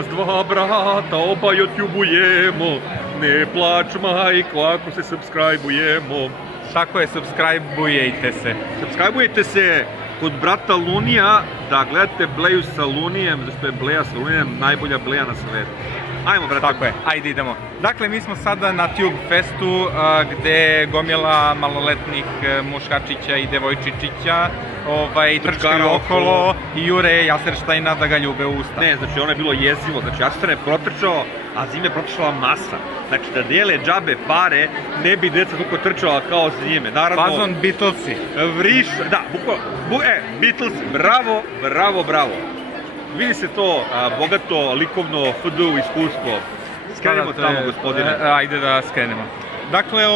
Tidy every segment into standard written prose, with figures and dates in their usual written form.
nas dva brata, oba youtubujemo. Ne plač majko ako se subscribe-ujemo. Tako je, subscribe-ujete se. Subscribe-ujete se kod brata Lunija da gledate Bleju sa Lunijem, zašto je Bleja sa Lunijem najbolja Bleja na svetu. Ajmo, brate. Tako je, ajde idemo. Dakle, mi smo sada na Tube Festu gde gomila maloletnih muškačića i devojčičića trčkaju okolo i jure Jaserštajna da ga ljube u usta. Ne, znači ono je bilo jezivo, znači Jaserštajn je protrčao, a za njime je protrčala masa. Znači da dijele džabe pare, ne bi deca toliko trčala kao za njime. Fazon Beatlesi. Vriš, da, bukvalno, Beatles, bravo, bravo, bravo. Vidi se to bogato, likovno, FDU iskustvo. Skrenemo tamo, gospodine. Ajde da skrenemo. Dakle,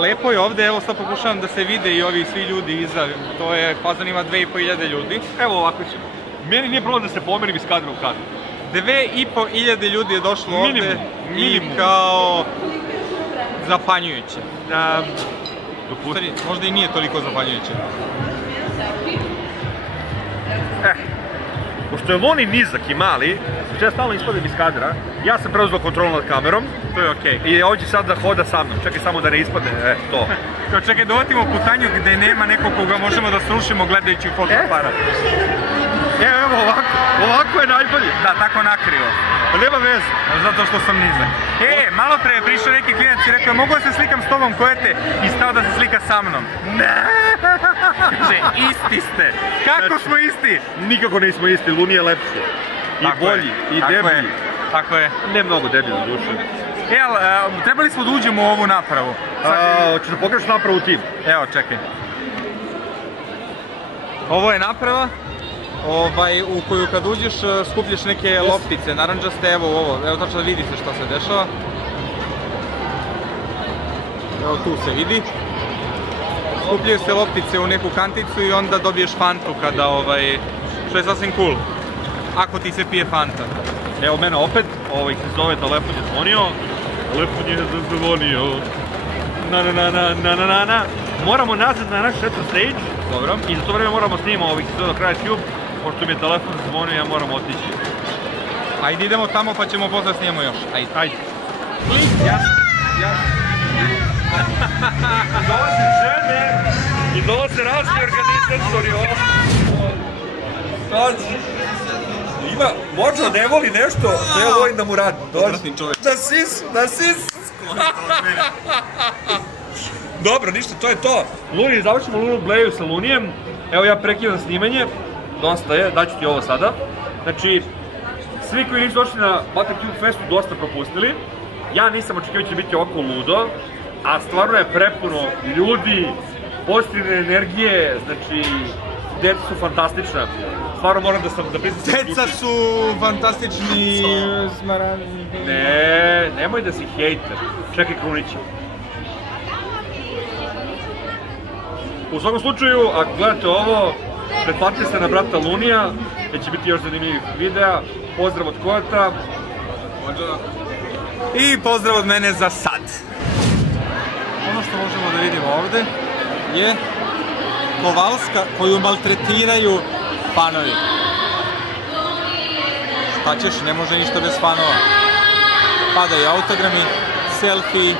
lepo je ovde, evo sad pokušavam da se vide i ovi svi ljudi iza, to je, fazon ima 2500 ljudi. Evo ovako ćemo. Meni nije problem da se pomerim iz kadra u kadru. 2500 ljudi je došlo ovde i kao zapanjujuće. Možda i nije toliko zapanjujuće. Pošto je Loni nizak i mali, ja stalno ispadem iz kadra, ja sam preuzeo kontrolu nad kamerom. To je okej. I ovdje sad da hoda sa mnom, čekaj samo da ne ispadne, to. Kao čekaj, dovatimo putanju gde nema nekog koga možemo da srušimo gledajući u fotoaparat. Evo ovako je najbolje. Da, tako nakrivo. Nema veze. Zato što sam nizak. Malo pre je prišao neki klinac i rekao, mogu da se slikam s tobom, ko je te? I stao da se slika sa mnom. Ne! Kaže, isti ste. Kako smo isti? Nikako nismo isti, Luni je lepši. I bolji, i deblji. Tako je. Ne mnogo deblji na dušu. Trebali smo da uđemo u ovu napravu. Hoćeš da pokažeš napravu tim? Evo, čekaj. Ovo je naprava u koju kad uđeš skupljaš neke loptice, naranđaste, evo tačno da vidite šta se dešava. Evo tu se vidi. Skupljaju se loptice u neku kanticu i onda dobiješ fantu kada, što je sasvim cool. Ako ti se pije fanta. Evo mene opet, se zove telefon je zvonio. Telefon je zazvonio. Na. Moramo nazad na naš retro stage. Dobro. I za to vreme moramo snimati ovih se do kraja Tube. Pošto mi je telefon zvonio, ja moram otići. Ajde idemo tamo pa ćemo posle snijemo još. Ajde. Dolaze žene i dolaze razni organizatori. Ima, možda ne voli nešto, to ja volim da mu radi. Odvratni čovjek. Na sis. Dobro, ništa, to je to. Luni, završimo Lunu Bleju sa Lunijem. Evo ja prekidam snimanje. Dosta je, daću ti ovo sada. Znači, svi koji nisu došli na Tube Festu dosta propustili. Ja nisam očekivao će biti ovako ludo, a stvarno je prepuno ljudi, pozitivne energije, znači, deca su fantastična. Stvarno moram da priznam... Deca su fantastični, smarani... Ne, nemoj da si hejter. Čekaj Krunića. U svakom slučaju, ako gledate ovo, pretplatite se na brata Lunija, gdje će biti još zanimljivih videa. Pozdrav od Kojota. I pozdrav od mene za sad. Ono što možemo da vidimo ovde je Kovalska koju maltretiraju fanovi. Šta ćeš, ne može ništa bez fanova. Padaju autogrami, selfie,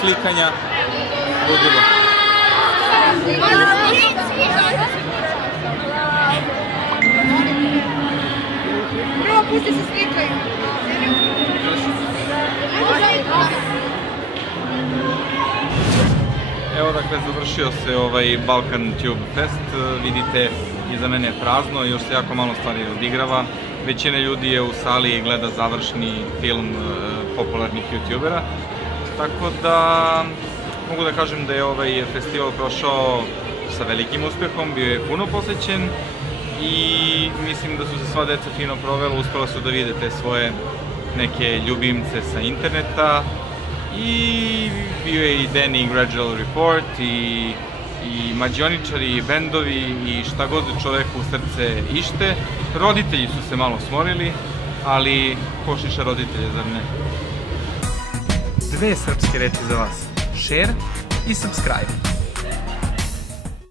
slikanja, ludilo. Prvo pusti se slikaju. Evo dakle, završio se Balkan Tube Fest, vidite iza mene je prazno, još se jako malo stvari odigrava. Većina ljudi je u sali i gleda završni film popularnih youtubera. Tako da mogu da kažem da je ovaj festival prošao sa velikim uspehom, bio je puno posećen i mislim da su se sva deca fino provela, uspela su da vide te svoje neke ljubimce sa interneta i bio je i Danny Gradual Report i mađioničari i bendovi i šta god čoveku u srce ište. Roditelji su se malo smorili, ali košiša roditelje, zar ne? Dve srpske reči za vas. Share i subscribe.